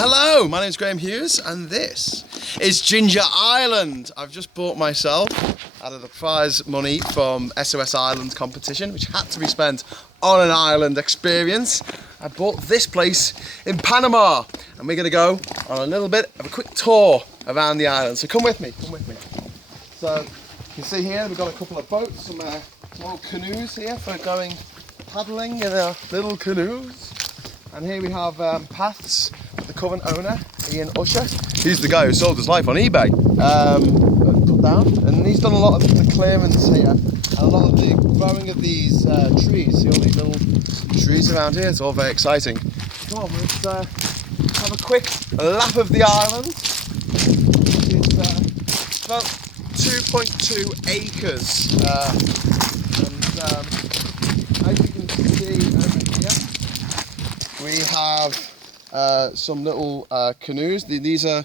Hello, my name's Graham Hughes and this is Jinja Island. I've just bought myself out of the prize money from SOS Island competition, which had to be spent on an island experience. I bought this place in Panama and we're going to go on a little bit of a quick tour around the island. So come with me, So you can see here we've got a couple of boats, some old canoes here for going paddling in our little canoes. And here we have Paths, the current owner, Ian Usher. He's the guy who sold his life on eBay. Put down, and he's done a lot of the clearance here, and a lot of the growing of these trees. See all these little trees around here? It's all very exciting. Come on, let's have a quick lap of the island. It's about 2.2 acres, and as you can see over here, we have some little canoes. These are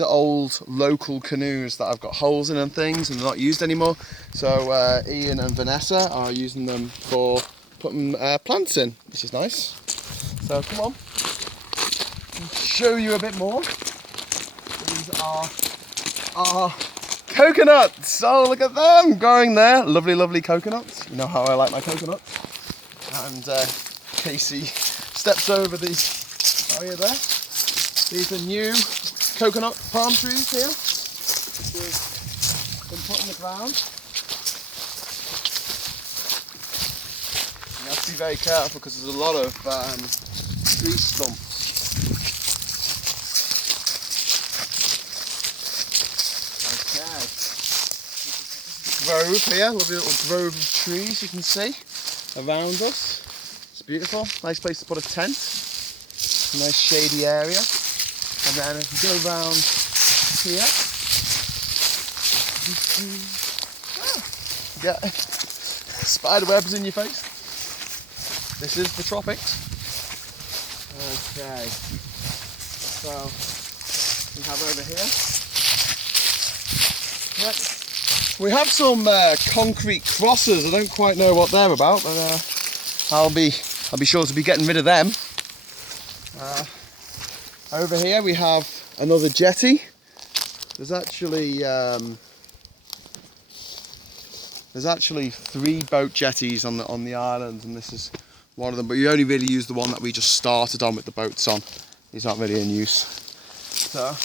old local canoes that I've got holes in and things, and they're not used anymore. So Ian and Vanessa are using them for putting plants in, which is nice. So come on, I'll show you a bit more. These are our coconuts. Oh, look at them growing there. Lovely, lovely coconuts. You know how I like my coconuts. And Casey steps over the area there. These are new coconut palm trees here, which have been put in the ground. You have to be very careful because there's a lot of tree stumps. Okay, this is a grove here, lovely little grove of trees you can see around us. It's beautiful, nice place to put a tent, a nice shady area. And then if you go round here, get spider webs in your face. This is the tropics. Okay, so we have over here. Yep. We have some concrete crosses. I don't quite know what they're about, but I'll be sure to be getting rid of them. Over here we have another jetty. There's actually 3 boat jetties on the island, and this is one of them. But you only really use the one that we just started on with the boats on. These aren't really in use. So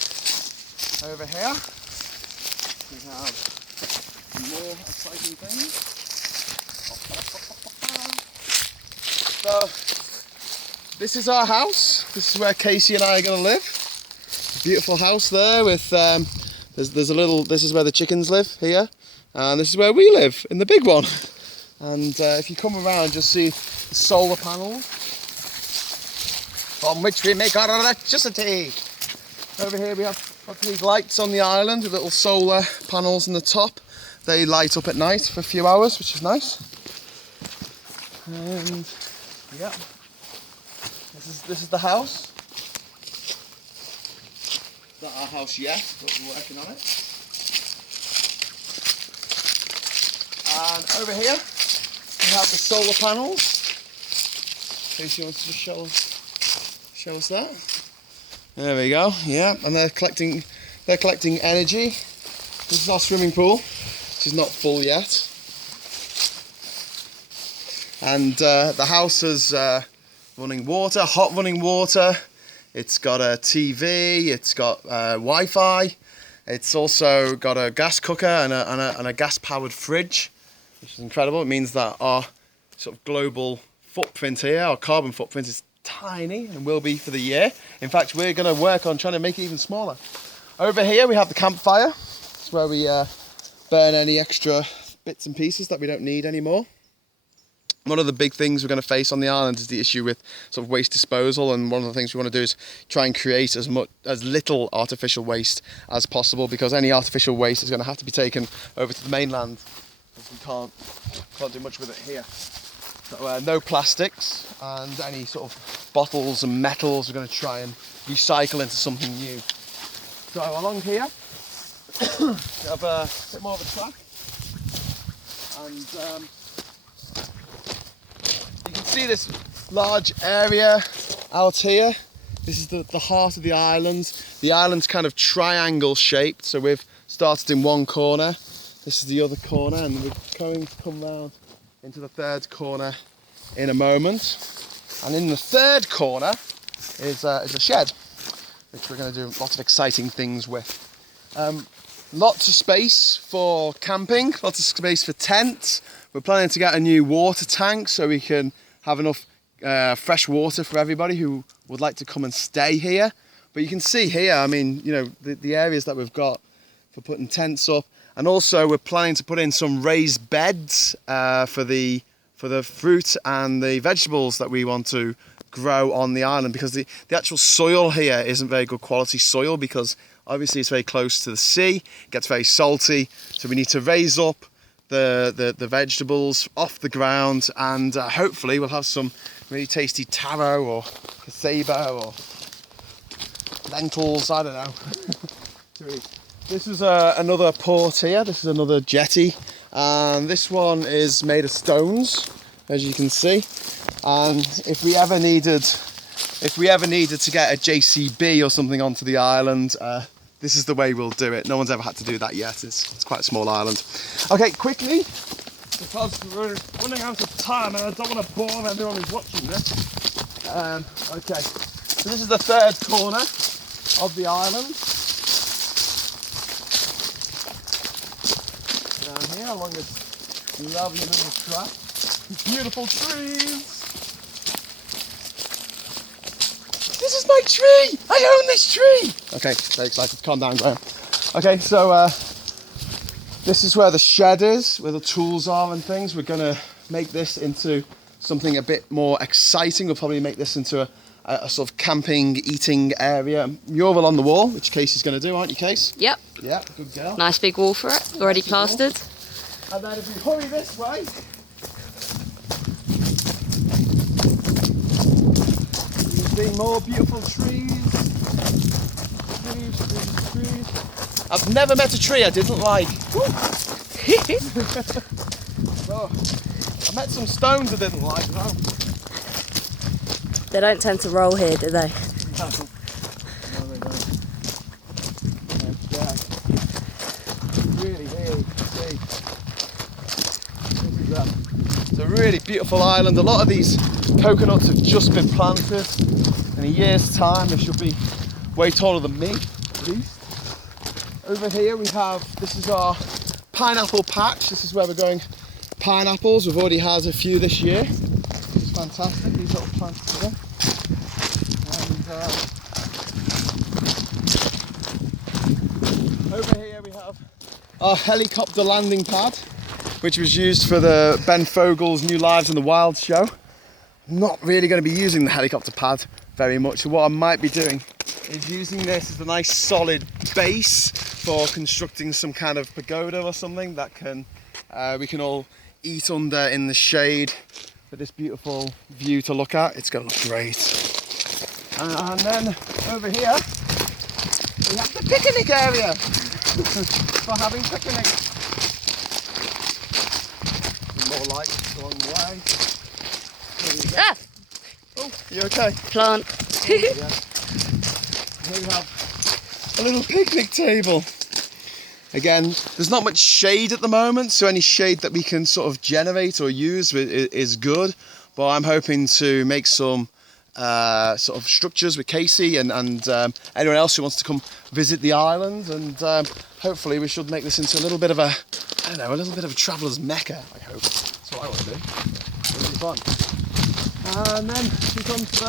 over here we have more exciting things. So this is our house. This is where Casey and I are going to live. Beautiful house there with there's a little. This is where the chickens live here, and this is where we live in the big one. And if you come around, you'll see the solar panels from which we make our electricity. Over here we have these lights on the island with little solar panels on the top. They light up at night for a few hours, which is nice. And yeah. This is the house. Not our house yet, but we're working on it. And over here we have the solar panels. Casey wants to show us that. There we go. Yeah, and they're collecting energy. This is our swimming pool, which is not full yet. And the house is running water, hot running water. It's got a TV, it's got Wi-Fi. It's also got a gas cooker and a gas-powered fridge, which is incredible. It means that our sort of global footprint here, our carbon footprint, is tiny and will be for the year. In fact, we're going to work on trying to make it even smaller. Over here we have the campfire. It's where we burn any extra bits and pieces that we don't need anymore. One of the big things we're going to face on the island is the issue with sort of waste disposal, and one of the things we want to do is try and create as little artificial waste as possible, because any artificial waste is going to have to be taken over to the mainland, because we can't do much with it here. So no plastics, and any sort of bottles and metals we're going to try and recycle into something new. So along here we have a bit more of a track, and you can see this large area out here. This is the heart of the island. The island's kind of triangle shaped, so we've started in one corner. This is the other corner, and we're going to come round into the third corner in a moment. And in the third corner is a shed, which we're going to do lots of exciting things with. Lots of space for camping, lots of space for tents. We're planning to get a new water tank so we can have enough fresh water for everybody who would like to come and stay here. But you can see here, I mean, you know, the areas that we've got for putting tents up. And also we're planning to put in some raised beds for the fruit and the vegetables that we want to grow on the island, because the actual soil here isn't very good quality soil, because obviously it's very close to the sea, it gets very salty, so we need to raise up the vegetables off the ground, and hopefully we'll have some really tasty taro or casaba or lentils, I don't know. This is another port here. This is another jetty, and this one is made of stones, as you can see. And if we ever needed to get a JCB or something onto the island, this is the way we'll do it. No one's ever had to do that yet. It's quite a small island. Okay, quickly, because we're running out of time and I don't want to bore everyone who's watching this. Okay, so this is the third corner of the island. Down here along this lovely little track. Beautiful trees. This is my tree! I own this tree! Okay, very excited. Calm down, Graham. Okay, so this is where the shed is, where the tools are and things. We're going to make this into something a bit more exciting. We'll probably make this into a sort of camping, eating area. Mural on the wall, which Casey's going to do, aren't you, Case? Yep. Yeah, good girl. Nice big wall for it, already plastered. And then if we hurry this way, you see more beautiful trees. Trees. I've never met a tree I didn't like. Oh, I met some stones I didn't like though. They don't tend to roll here, do they? No, they don't. Okay. Really, really see. It's a really beautiful island. A lot of these coconuts have just been planted. In a year's time, they should be way taller than me, at least. Over here we have, this is our pineapple patch. This is where we're growing pineapples. We've already had a few this year. It's fantastic, these little plants here. And over here we have our helicopter landing pad, which was used for the Ben Fogle's New Lives in the Wild show. I'm not really going to be using the helicopter pad very much, so what I might be doing is using this as a nice solid base for constructing some kind of pagoda or something that can we can all eat under in the shade for this beautiful view to look at. It's going to look great. And then over here we have the picnic area for having picnics. More lights along the way. Ah! Oh, you okay? Plant. Oh, yeah. Here we have a little picnic table. Again, there's not much shade at the moment, so any shade that we can sort of generate or use is good. But I'm hoping to make some sort of structures with Casey and anyone else who wants to come visit the island, and hopefully we should make this into a little bit of a, I don't know, a little bit of a traveller's mecca, I hope. That's what I want to do. It'll be fun. And then we come to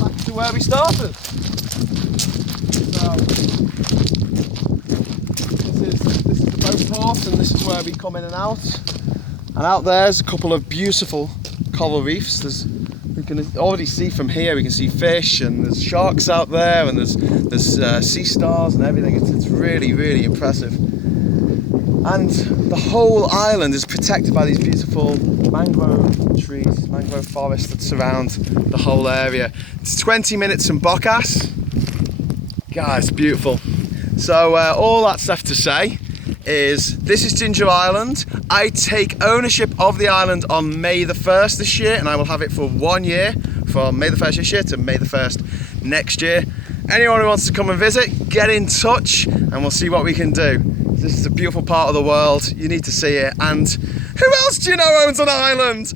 back to where we started. So this is the boat port, and this is where we come in and out. And out there's a couple of beautiful coral reefs. We can already see from here, we can see fish, and there's sharks out there, and there's sea stars and everything. It's really, really impressive. And the whole island is protected by these beautiful mangrove trees, mangrove forests that surround the whole area. It's 20 minutes from Bocas. Guys, beautiful. So all that's left to say is this is Jinja Island. I take ownership of the island on May the 1st this year, and I will have it for 1 year from May the 1st this year to May the 1st next year. Anyone who wants to come and visit, get in touch and we'll see what we can do. This is a beautiful part of the world. You need to see it. And who else do you know owns an island?